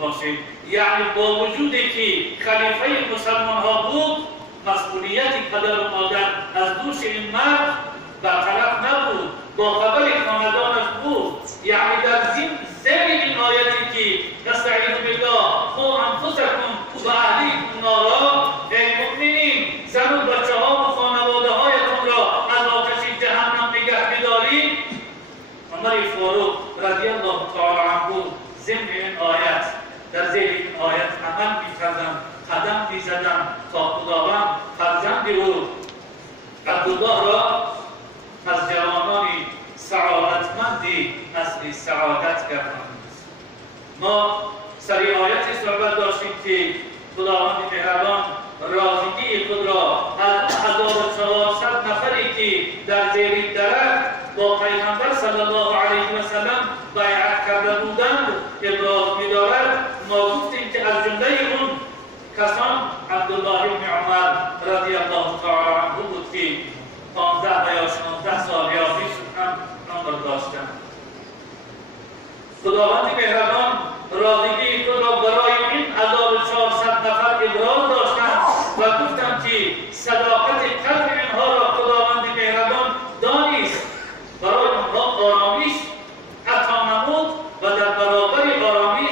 باشید. یعنی با وجودی که خلیفه مسلمان ها بود، مسئولیت پدر و مادر از دوش این مرد برطرف نبود، با خبر خاندانش بود. یعنی در ضمن این آیتی که نستعیذ بالله قوا انفسکم و اهلیکم نارا، ای مؤمنین زن و بچه ها و خانواده هایتون را از آتش جهنم نگه بدارید. عمر فاروق رضی الله تعالی عنه ضمن این آیت، در زیر این آیت عمل می‌کردم، قدم می‌زدم تا خداوند فرزند او عبدالله را از جوانان سعادتمندی اصل سعادت کردند. ما سر آیتی صحبت داشتیم که خداوند مهربان راضیگی خود را از 1400 نفری که در زیر درخت با پیغمبر صلی الله علیه و سلم بیعت کرده بودند ابراز می‌دارد. ما گفتیم که از جمله اون کسان عبدالله بن عمر رضی الله تعالی عنه بود که 15 یا 16 سال یا بیش هم عمر داشتند. خداوند مهربان راضیگی خود را برای این 1400 نفر ابراز داشتند و گفتند که صداقت قلب اینها را خداوند مهربان دانست، برای آنها آرامش عطا نمود و در برابر آرامش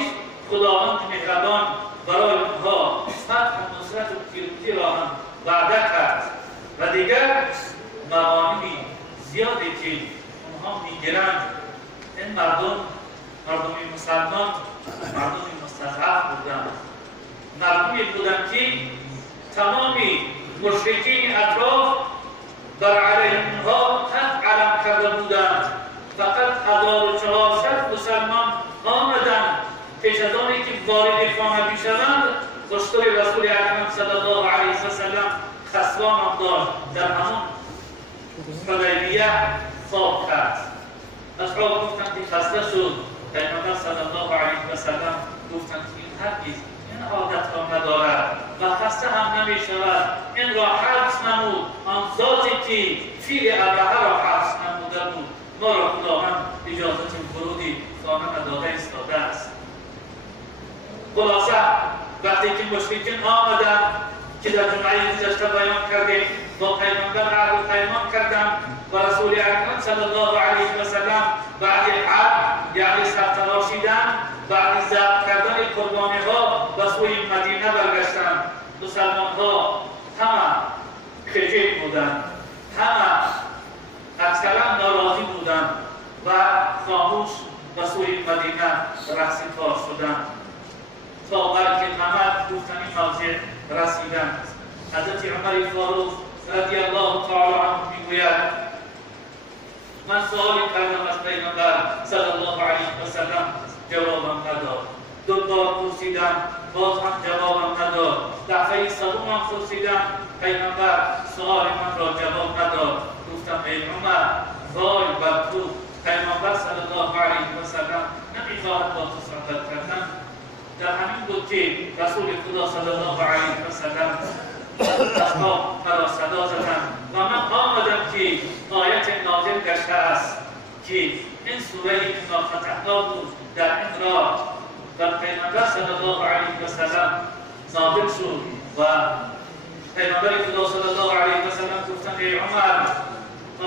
خداوند مهربان برای آنها فتح و نصرت و پیروزی را هم وعده کرد. و دیگر موانعی زیادی که اونها میگیرند، این مردم مسلمان مردم مستضعف بودند، مردمی بودند که تمامی مشرکین اطراف بر علیه اونها خط علم کرده بودند. فقط 1400 مسلمان آمدند پیش از آنی که وارد خانه بشوند. دستور رسول اکرم صلی الله علیه و سلم خسوان هم داشت، در همون حدیبیه خواب کرد. اصحاب گفتند که خسته شد. پیغمبر صلی الله علیه و سلم گفتند که این هرگز این عادت را ندارد و خسته هم نمی شود. این را حبس نمود، آن ذاتی که فیل ابرهه را حبس نموده بود. ما را خداوند اجازت ورودی خانه نداده ایستاده است. خلاصه وقتی که مشرکین آمدند که در جمعه گذشته بیان کردیم، با پیغمبر عهد و پیمان کردند و رسول اکرم صلی الله علیه و سلم بعد عهد یعنی سرتراشیدن، بعد ذبح کردن قربانی ها و سوی مدینه برگشتند. مسلمان ها همه خجل بودند، همه اکثرا ناراضی بودند و خاموش و سوی مدینه رهسپار شدند تا بلکه همه گفتن این موضع رسیدند. حضرت عمر فاروق رضی الله تعالی عنه میگوید من سوالی کردم از پیغمبر صلی الله علیه و سلم، جوابم نداد. دو بار پرسیدم، باز هم جوابم نداد. دفعه سوم هم پرسیدم، پیغمبر سوال من را جواب نداد. گفتم ای عمر وای بر تو، پیغمبر صلی الله علیه و سلم نمیخواهد با تو صحبت کردن. در همین بود که رسول خدا صلی الله علیه و سلم اصحاب مرا صدا زدند و من آمدم که آیت نازل گشته است که این سوره انا فتحنا بود، در این راه بر پیغمبر صلی الله علیه و سلم نازل شد و پیغمبر خدا صلی الله علیه و سلم گفتند ای عمر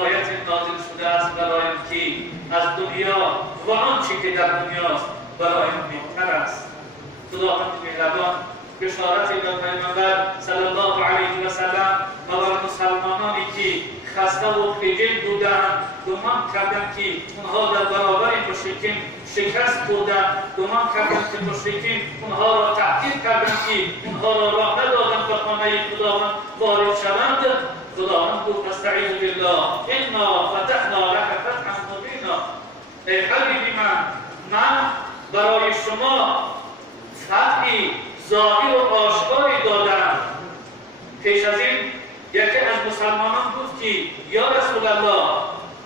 آیت نازل شده است برایم که از دنیا و آنچه که در دنیاست برایم بهتر است. خداوند مهربان بشارت داد پیغمبر صلی الله علیه و سلم و بر مسلمانانی که خسته و خجل بودند گمان کردند که اونها در برابر مشرکین شکست بودند، گمان کردند که مشرکین اونها را تهدید کردند که اونها را راه ندادند به خانه خداوند وارد شوند. خداوند گفت استعیذ بالله انا فتحنا لك فتحا مبینا. ای حبیبی من برای شما فتحی ظاهر و آشکاری دادم. پیش از این یکی از مسلمانان گفت که یا رسول الله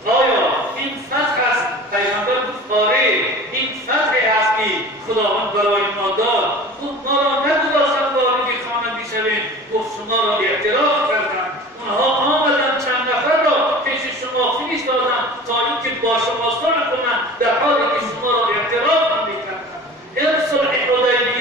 آیا این فتح است؟ پیغمبر گفت آره این فتحی است که خداوند برای ما داد. خود ما را نگذاشتند وارد خانه بشویم. گفت شما را اعتراف کردند، اونها آمدند چند نفر را پیش شما فرستادند تا اینکه با شما صلح کنند، در حالی که شما را اعتراف می‌کردند. این صلح حدیبیه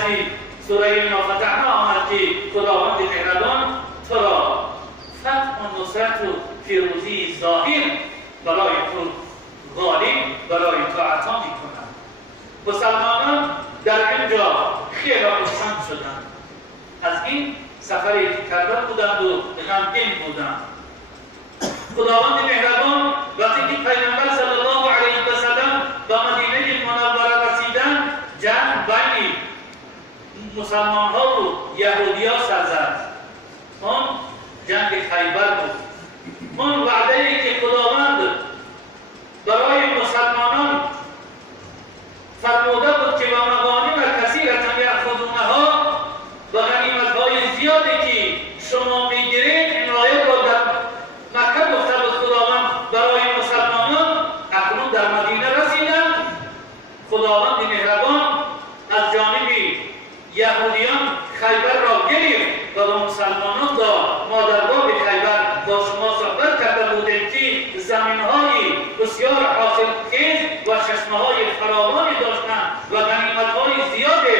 آیتی سوره انا فتحنا آمد که خداوند مهربان تو را فتح و نصرت و پیروزی ظاهر برای تو غالب برای تو عطا می‌کند. مسلمانان در اینجا خیلی خرسند شدند از این سفری که کرده بودند و غمگین بودند. خداوند مهربان وقتی که پیامبر صلی الله علیه و سلم به مدینه منوره رسیدند، جنگ بین مسلمان ها و یهودی ها سر زد. اون جنگ خیبر بود. اون وعده ای که خداوند برای مسلمانان فرموده بود که با مغانم کثیرة یأخذونها و غنیمت‌های زیادی که شما میگیرید، این آیت را در مکه گفته بود خداوند برای مسلمانان، اکنون در مدینه رسیدند. خداوند مهربان از جانب یهودیان خیبر را گرفت و به مسلمانان داد. ما در باب خیبر با شما صحبت کرده بودیم که زمین‌های بسیار حاصلخیز و چشمه‌های فراوانی داشتند و غنیمت‌های زیادی.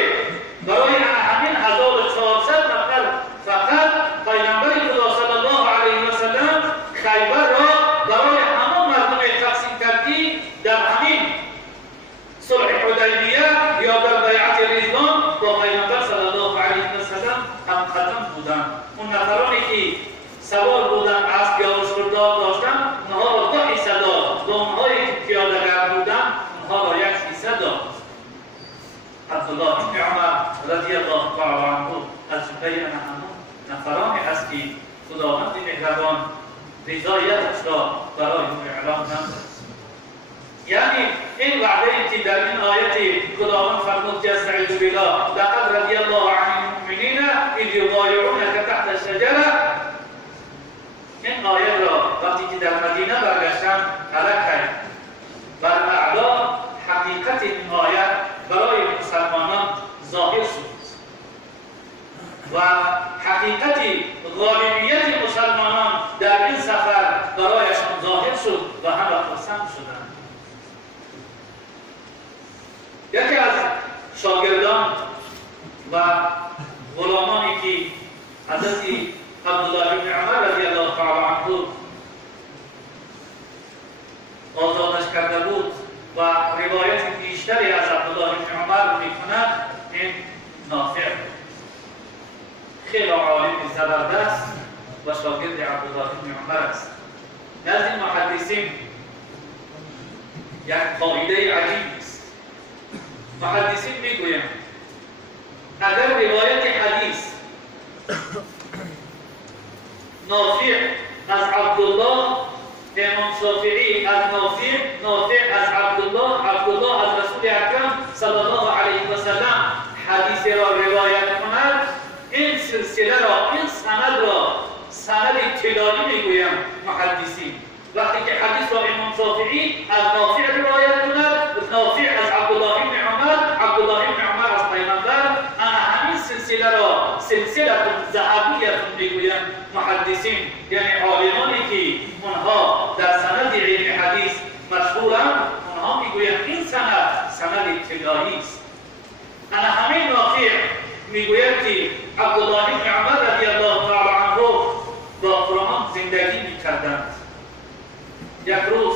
برای همین 1400 نفر فقط پیامبر خدا صلی الله علیه و سلم خیبر را برای همه مردم تقسیم کردی. در همین صلح حدیبیه یا در بیعت رضوان با پیامبر صلی الله علیه و سلم هم ختم بودند. اون نفرانی که سوار بودند، اسب یا اشتردار داشتند، اونها را 2 حصه داد. و اونهایی که پیاده‌گر بودند، اونها را 1 حصه داد. عبدالله بن عمر رضی الله تعالی عنه از بین همون نفرانی هست که خداوند مهربان رضایتش را برای او اعلام نمود. یعنی این وعده که در این آیت خداوند فرمود که استعیذ بالله لقد رضی الله عن المؤمنین اذ یبایعونک تحت الشجره، این آیت را وقتی که در مدینه برگشتند حرکت بر اعلا حقیقت این آیت برای مسلمانان ظاهر شد و حقیقت غالبیت مسلمانان در این سفر برایشان ظاهر شد و همه خرسند شدند. یکی از شاگردان و غلامانی که حضرت عبدالله بن عمر رضی الله تعالی عنه آزادش کرده بود و روایت بیشتری از عبدالله بن عمر می‌کند، این نافع خیلی عالم زبردست و شاگرد عبدالله بن عمر است. نزد محدثین یک قاعده عجیب است. محدثین میگویند اگر روایت حدیث نافع از عبدالله، امام شافعی از نافع، نافع از عبدالله، عبدالله از رسول اکرم صلی الله علیه و سلم حدیث را روایت کند، این سلسله را، این سند را سند طلایی میگویند محدثین. وقتی که حدیث را امام شافعی از نافع روایت کند، نافع از عبدالله بن عمر، عبدالله بن عمر از پیغمبر، انا همین سلسله را سلسله ذهبیه میگویند محدثین، یعنی عالمانی که اونها در سند علم حدیث مشهورند، اونها میگویند این سند طلایی است. انا همین نافع میگوید که عبدالله بن عمر رضی الله تعالی عنه با قرآن زندگی میکردند. یک روز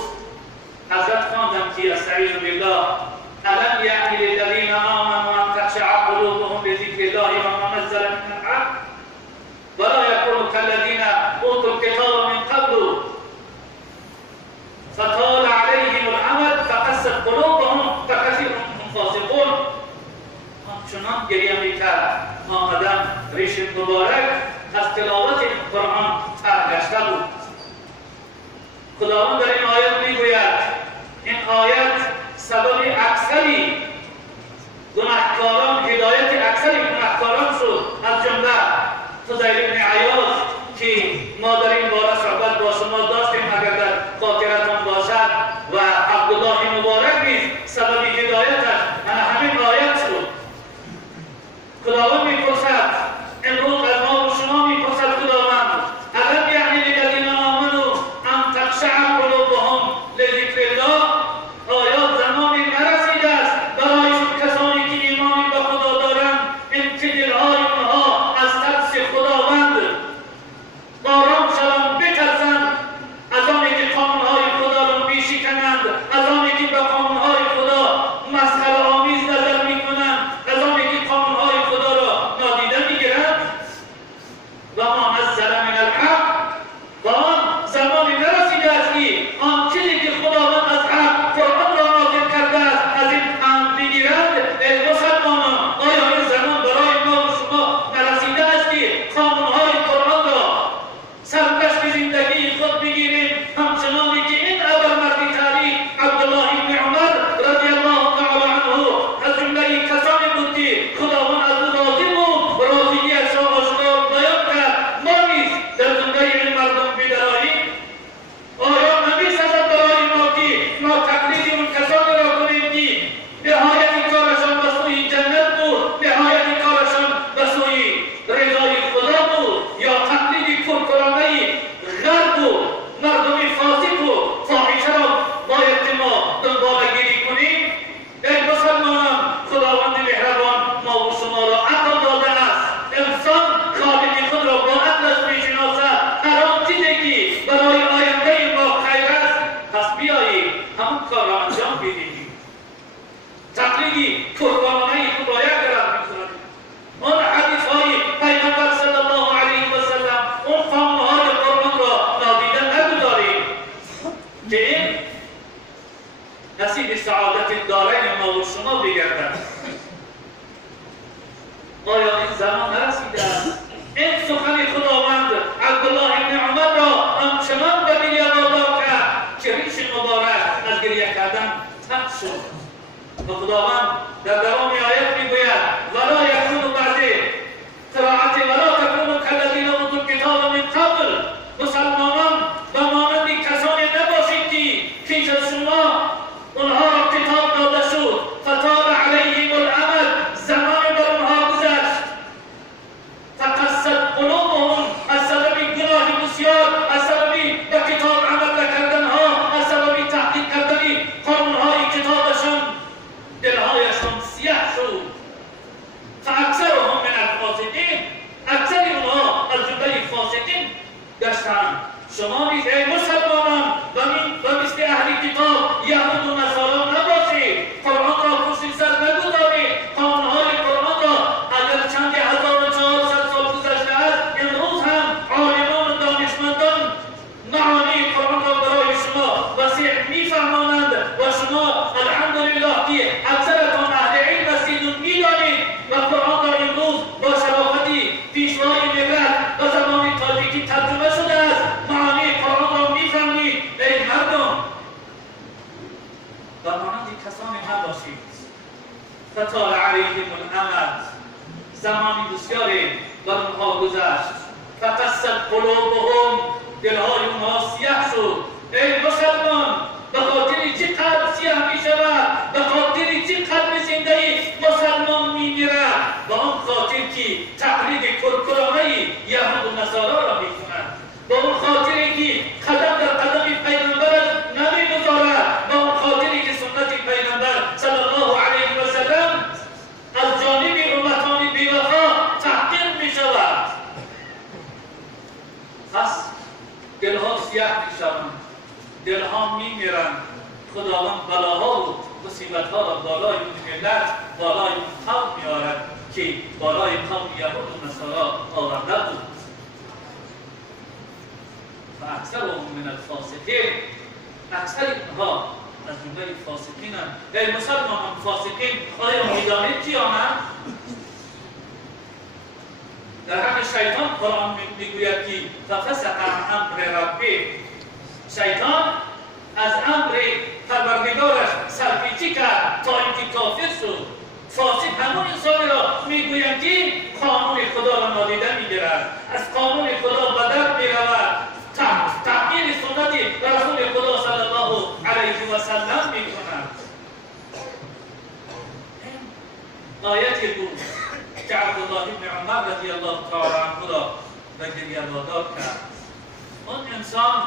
حضرت خواندند که استعیذ بالله الم یعن للذین آمنوا ان تخشع قلوبهم لذکر الله و ما نزل من الحق ولا یکونوا کالذین اوتوا الکتاب من قبل فطال علیهم الامد فقست قلوبهم فکثیر منهم فاسقون. چنان گریه میکرد آمدن ریش مبارک از تلاوت قرآن سرگشته بود. خداوند در این آیت میگوید این آیت سبب اکثری گناهکاران، هدایت اکثری گناهکاران شد، از جمله فضیل بن عیاض که ما در این باره صحبت با شما داشتیم اگر در خاطرتان باشد، و عبدالله مبارک نیز سبب هدایتش همین آیت شد. خداوند میپرسد امروز از ما و شما میپرسد خداوند الم یعنی للذین آمنوا ان تخشع قلوبهم لذکر الله، آیا زمانی نرسیده است برای کسانی که ایمان به خدا دارند آیا این زمان نرسیده است؟ این سخن خداوند عبدالله ابن عمر را همچنان به گریه وادار کرد که ریش مبارک از گریه کردن تب شد. و خداوند در دوام آیت میگوید ولا یکون بعد قرائت ولا تکونوا کالذین اوتوا الکتاب من قبل، مسلمانان به مانند کسانی نباشید که پیش از شما اونها را کتاب داده شد فطال علیهم الامد، زمان بر اونها گذشت، فقست قلوبهم از سبب گناه بسیار، از سبب به کتاب عمل نکردنها، از سبب تحقیق کردن قانونهای کتابشان دلهایشان سیاه شد. فاکثرهم من الفاسقین، اکثر اونها از جمله فاسقین گشتند. شما نیز ای مسلمانان و مثل اهل کتاب یهود و نصارا نباشید، قرآن را پشت سر نگذارید، قانونهای قرآن را اگر چند 1400 سال گذشته است امروز هم عالمان و دانشمندان معانی قرآن را برای شما وسیع میفهمانند و شما الحمدلله که اکثرتان اهل علم هستید و میدانید و قرآن را امروز با شرافتی پیشوای ملت و زبان تاجیکی ترجمه شده است، معانی قرآن را میفهمید. ای مردم و مانند کسانی نباشید فطال علیهم الامد، زمانی بسیاری بر اونها گذشت، فقست قلوبهم، دلهای اونها سیاه شد. ای مسلمان به خاطر چه قلب سیاه می شود؟ به خاطر چه قلب زنده مسلمان می میرد؟ به آن خاطر که تقلید کرکرانه یهود و نصارا را می کند، به اون خاطری که قدم در قدم پیغمبرش نمی گذارد، به اون خاطری که سنت پیغمبر صلی الله علیه و سلم از جانب امتان بی‌وفا تحقیر می شود. پس دلها سیاه می شوند، دلها می میرند. خداوند بلاها و مصیبتها را بالای اون ملت، بالای اون قوم می آرد که بالای قوم یهود و نصارا آورده بود. و اکثرهم من الفاسقین، اکثر اینها از جمله فاسقینند. ای مسلمانان فاسقین آیا میدانید کیانند؟ در همه شیطان قرآن میگوید که ففسق عن امر ربه، شیطان از امر پروردگارش سرپیچی کرد تا اینکه کافر شد. فاسق همون انسانی را میگویند که قانون خدا را نادیده میگیرد، از قانون خدا به در میرود، تغییر سنت رسول خدا صلی الله علیه و سلم میکند. آیتی بود که عبدالله ابن عمر رضی الله تعالی عنه را به گریه وادار کرد. اون انسان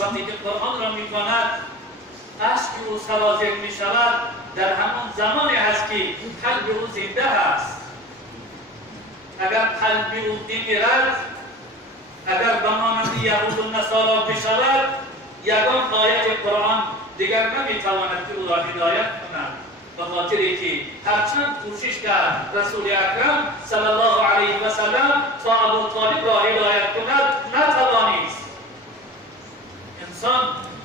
وقتی که قرآن را میخواند اشک او سرازیر می شود، در همون زمانی هست که قلب او زنده است. اگر قلب او بمیرد، اگر به مانند یهود و نصارا بشود، یگان آیت قرآن دیگر نمیتواند که او را هدایت کند. به خاطری که هرچند کوشش کرد رسول اکرم صلی الله علیه و سلم تا ابو طالب را هدایت کند، نتوانست. انسان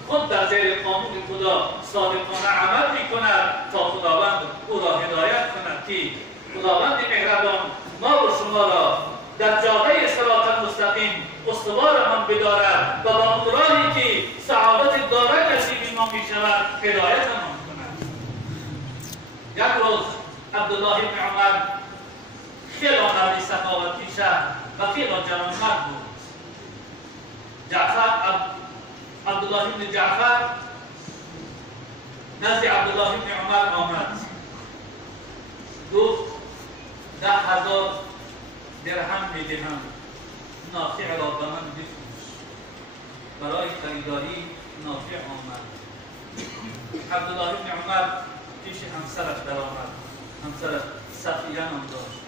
خود در زیر قانون خدا صادقانه عمل میکند تا خداوند او را هدایت کند که خداوند مهربان ما و شما را در جاده صراط مستقیم استوارمان بدارد و با اون راهی که سعادت داره نصیب ما میشود هدایتمان کند. یک روز عبدالله ابن عمر خیلی مرد سخاوتی شد و خیلی جوانمرد بود. عبدالله ابن جعفر نزد عبدالله ابن عمر آمد، گفت 10,000 درهم میدهم، نافع را به من بفروش. برای خریداری نافع آمد. عبدالله ابن عمر پیش همسرش درآمد. همسرش صفیه نام داشت.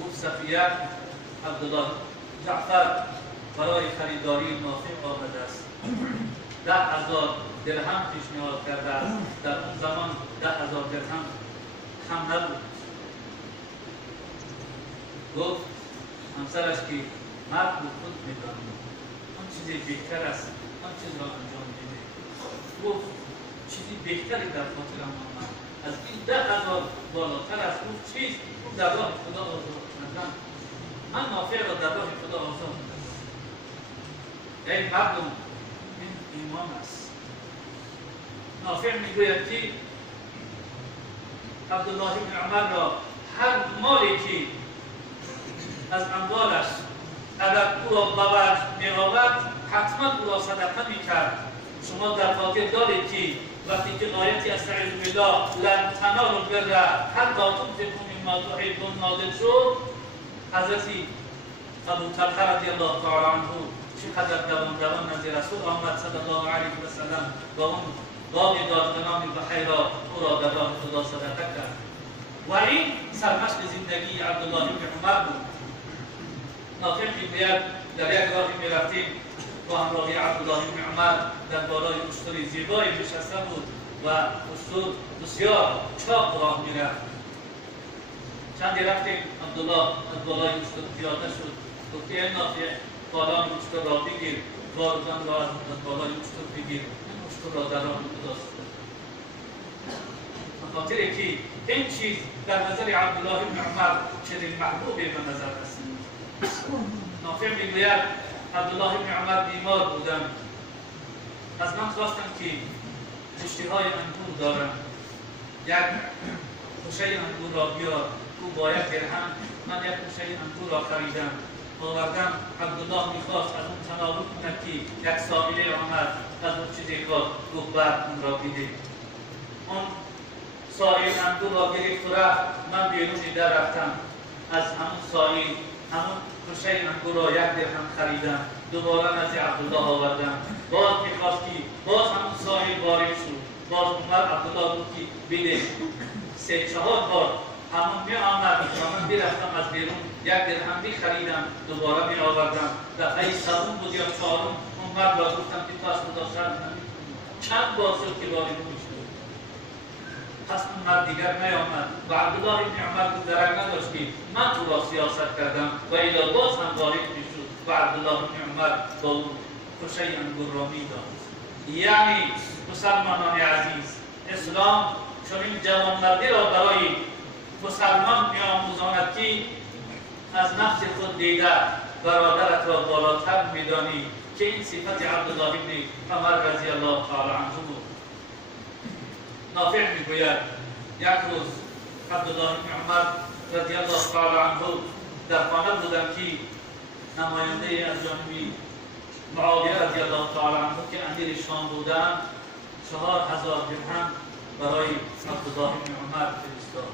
گفت صفیه عبدالله جعفر برای خریداری نافع آمده است، 10,000 درهم پیشنهاد کرده است. در اون زمان 10,000 درهم کم نبود. گفت همسرش که مرد بود خود میداند آن چیزی بهتر است، آن چیز را انجام میده. گفت چیزی بهتری در خاطرم آمد، از این 10,000 بالاتر است. گفت چیز؟ در راه خدا آزاد کنم. من نافع را در راه خدا آزاد این مردم این ایمان است. نافع میگوید که عبدالله بن عمر را هر مالی که از اموالش اگر او را به می‌آورد حتما او را صدقه میکرد. شما در خاطر دارید که وقتی که آیتی استعیذ بالله لن تنالوا البر حتی تنفقوا مما تحبون نازل شد، حضرت ابو طلحه رضی الله تعالی عنه چقدر دوان نزد رسول آمد صلی الله علیه و سلم و اون باغ داد به نام بحیرا او را در راه خدا صدقه کرد. و این سرمشق زندگی عبدالله بن عمر بود. نافع میگوید در یک راهی میرفتیم با همراهی عبدالله بن عمر در بالای اشتر زیبایی نشسته بود و اشتر بسیار چاق راه میرفت. چندی رفتیم عبدالله از بالای اشتر پیاده شد. گفت ای نافع بالای اشتر را بگیر، بارزن را از بالای اشتر بگیر، این اشتر را در راه خدا صدقه. به خاطر که این چیز در نظر عبدالله بن عمر چنین محبوبی به نظر رسید. نافع میگوید عبدالله بن عمر بیمار بودم، از من خواستم که کشتی‌های انگور دارم، یک خوشه انگور را بیار. او با یک درهم من یک خوشه انگور را خریدم آوردم. عبدالله میخواست از اون تناول کند که یک سائله آمد از اون چیزی خواست، گفت بعد اون را بده. اون سائل انگور را گرفت و رفت. من بیرون در رفتم، از همون سائل همون خوشه انگور را یک درهم خریدم، دوباره نزد عبدالله آوردم. باز میخواست که باز همون سائل وارد شد، باز اومد عبدالله گفت که بده. 3-4 بار همون می آمد، من میرفتم از بیرون یک درهم خریدم، دوباره می آوردم. دفعه سوم بود یا چهارم اومد و گفتم که تو از خدا شرم نمی‌کنی. چند بار شد که وارد میشد. پس اون مرد دیگر نیامد و عبدالله بن عمر درک نداشت که من او را سیاست کردم و الا باز هم وارد میشد و عبدالله بن عمر با اون خوشه انگور را میداد. یعنی مسلمانان عزیز، اسلام چنین جوانمردی را برای مسلمان می‌آموزاند که از نفس خود دیگر برادرت را بالاتر می‌دانی، که این صفت عبدالله بن عمر رضی الله تعالی عنه بود. نافع میگوید یک روز عبدالله بن عمر رضی الله تعالی عنه در خانه بودم که نماینده از جانب معاویه رضی الله تعالی عنه که امیر شام بودند 4000 درهم برای عبدالله بن عمر فرستاد.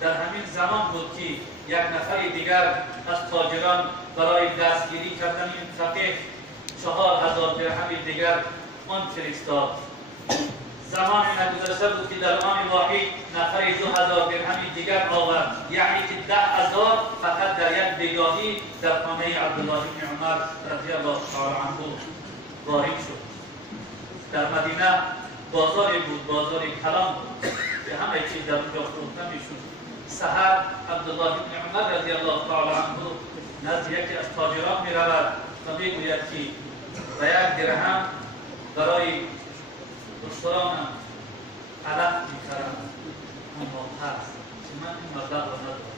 در همین زمان بود که یک نفر دیگر از تاجران برای دستگیری کردن این فقیه 4000 درهم دیگر آن فرستاد. زمان نگذشته بود که در آن واحد نفر 2000 درهم دیگر آورد، یعنی که 10000 فقط در یک بگاهی در خانه عبدالله بن عمر رضی الله تعالی عنه وارد شد. در مدینه بازاری بود، بازاری کلام بود، به همه چیز در اونجا فروخته میشد. سحر عبدالله بن عمر رضی الله تعالی عنه نزد یکی از تاجران می رود و میگوید که به یک درهم برای اشترانم علف میخرم، اما هست که من این مبلغ را ندارم.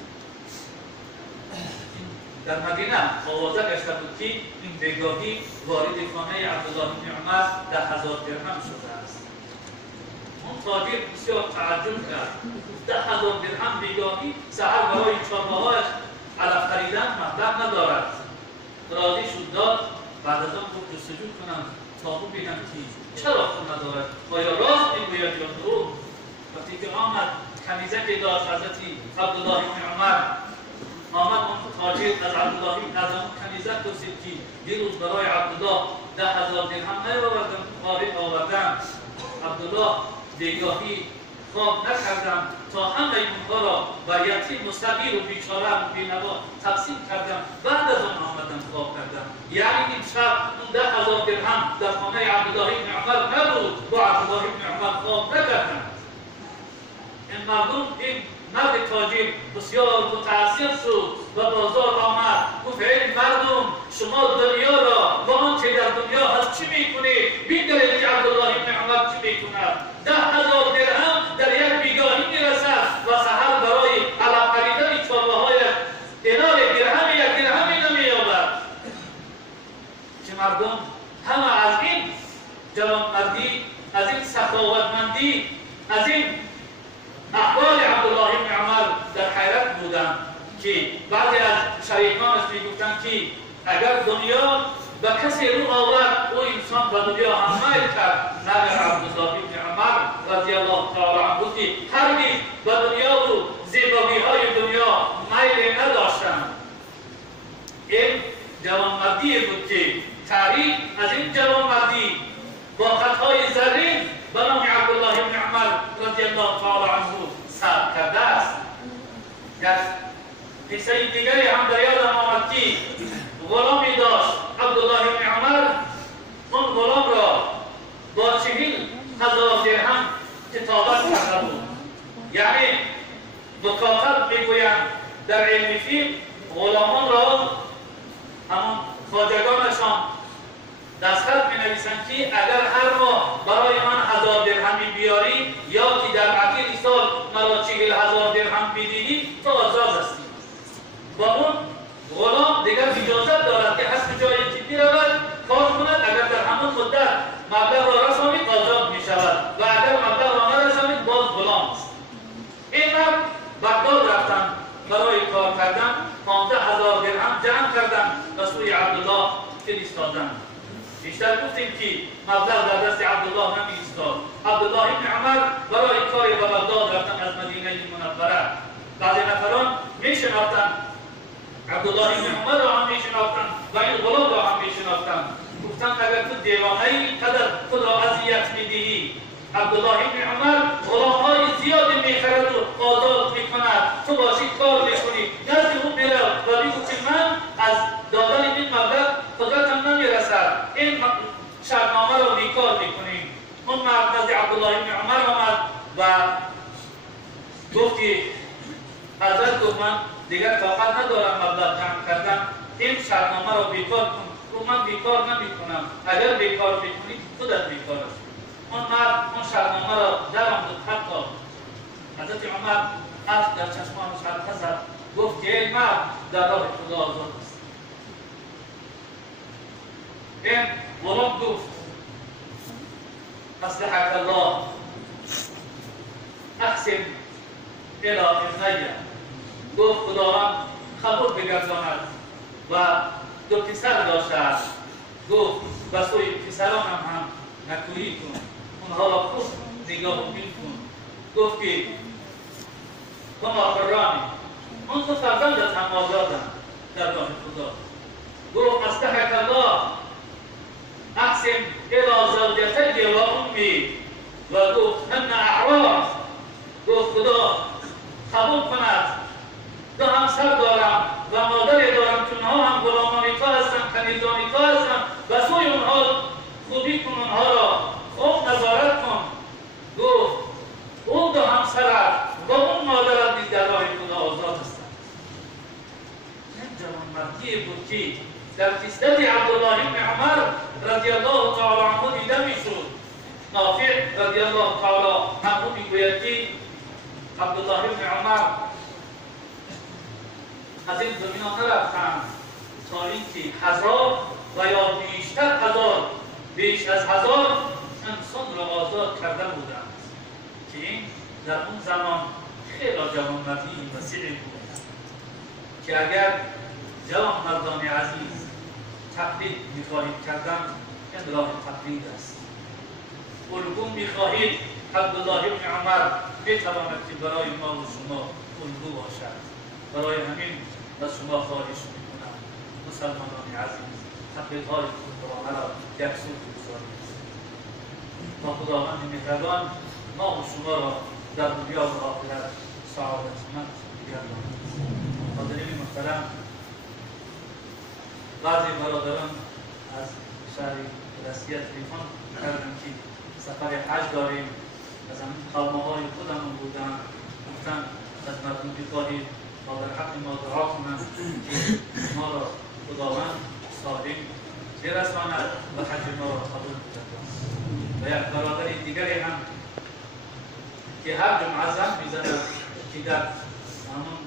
در مدینه آوازه گشته بود که این بگاهی وارد خانه عبدالله بن عمر 10000 درهم شده است. اون تاجر بسیار تعجب کرد. 10000 درهم بگاهی سحر برای چهارماهایش علف خریدن مبلغ ندارد. راضی شد داد. بعد از آن گفت جستجو کنم تا ببینم که چرا خود ندارد، آیا راست میگوید یا دروغ. وقتی که آمد کنیزکی داشت حضرت عبدالله بن عمر، آمد اون تاجر از عبدالله از اون کنیزک پرسید که دیروز برای عبدالله 10000 درهم نیاوردم، خارج آوردم. عبدالله بگاهی خواب نکردم تا همه اونها را بر یتیم و صغیر و بیچاره و بینوا تقسیم کردم، بعد از آن آمدم خواب کردم. یعنی این شب اون 10000 درهم در خانه عبدالله بن عمر نبود، با عبدالله بن عمر خواب نکردم. این مردم، این مرد تاجر بسیار متأثر شد و بازار آمد گفت ای مردم، شما دنیا را با آنچه در دنیا هست چی میکنید؟ بگذارید که عبدالله بن عمر چی میکند. 10000 درهم در یک بیگاهی میرسد و سحر برای علف خریدن چهارماهایش دینار درهم یک بعضی از شریکانش میگفتند که اگر دنیا به کسی رو آورد او انسان به دنیا هم میل کرد، مگر عبدالله بن عمر رضی الله تعالی عنه که هرگز به دنیا و زیبایی های دنیا میل نداشتند. این جوانمردی بود که تاریخ از این جوانمردی با خطهای زرین به نام عبدالله بن عمر رضی الله تعالی عنه ثبت کرده است. یک قصه دیگری هم در یادم آمد که غلامی داشت عبدالله بن عمر. اون غلام را با 40,000 درهم کتابت کرده بود. یعنی مکاتب میگویند در علم فقه غلامان را همون خواجگانشان دستخط می نویسند که اگر هر ماه برای من 1000 درهمی بیاری یا که در آخر سال مرا 40,000 درهم بدهی تو آزاد هستی. با اون غلام دیگر اجازت دارد که حسب جای جدی رود کار کند. اگر در همون مدت مبلغ را رسانید آزاد می شود و اگر مبلغ را نرسانید باز غلام است. این مرد بغداد رفتند برای کار کردن، 15,000 درهم جمع کردند و سوی عبدالله فرستادند. بیشتر گفتیم که مبلغ در دست عبدالله نمی ایستاد. عبدالله بن عمر برای کاری به بغداد رفتن از مدینه منوره. بعضی نفران می شناختند عبدالله بن عمر را هم می شناختند و این غلام را هم می شناختند. گفتند اگر تو دیوانه‌ای قدر خود را اذیت می دهی. عبدالله بن عمر غلام‌های زیادی می‌خرد و آزاد می‌کند، تو باشی کار می‌کنی. نزد او می‌رو و می‌گوید که من از دادن این مبلغ قدرتم نمی‌رسد، این شرطنامه را بیکار می‌کنیم. اون مرد نزد عبدالله بن عمر آمد و گفت که حضرت گفت من دیگر طاقت ندارم مبلغ جمع کردن، این شرطنامه را بیکار کن. گفت من بیکار نمی‌کنم، اگر بیکار می‌کنی خودت بیکار است. اون مرد اون شرطنامه را درآورد خط داد. حضرت عمر اشک در چشمانش حلقه زد. گفت که ای مرد در راه خدا آزاد است. این غلام گفت اصلحک الله اقسم الی ابنیه. گفت خداوند قبول بگرداند و 2 پسر داشته است. گفت به سوی پسرانم هم نکویی کن، اونها را خوب نگاه و بین کن. گفت که تو مافرانی اون تو فرزندت هم آزادند در راه خدا. گفت اصلحک الله اقسم الی زوجتی و امی و گفت هن اعراض. گفت خدا قبول کند 2 همسر دارم و مادری دارم که اونها هم غلامان تو هستند، کنیزان تو هستند. و سوی اونها خوبی کن، اونها را خوب نظارت کن. گفت اون 2 همسرت و اون مادرت در راه خدا آزاد هستند. این جوانمردی بود که در خصلت عبدالله بن عمر رضی الله تعالی عنه دیده میشد. نافع رضی الله تعالی عنه میگوید که عبدالله بن عمر از این زمینان نرفتند تا اینکه 1000 و یا بیشتر هزار، بیش از 1000 انسان را آزاد کرده بودند که این در اون زمان خیلی جوانمردی وسیعی بود که اگر جوانمردان عزیز تقلید می‌خواهید کردن این راه تقلید است. الگو می‌خواهید عبدالله بن عمر می‌تواند که برای ما و شما الگو باشد. برای همین از شما خواهش می‌کنم مسلمانان عزیز تقلیدهای خود را یک سو بگذارید تا خداوند مهربان ما و شما را در دنیا و آخرت سعادتمند بگرداند. حاضرین محترم، بعضی برادران از شهر رسیت تلفن کردند که سفر حج داریم، از همین قومه‌های خودمون بودن، گفتن از مردم بخواهید تا در حق ما دعا کنند که ما را خداوند سالم برساند و حج ما را قبول کند. و یک برادر دیگری هم که هر جمعه زنگ می‌زند که در همون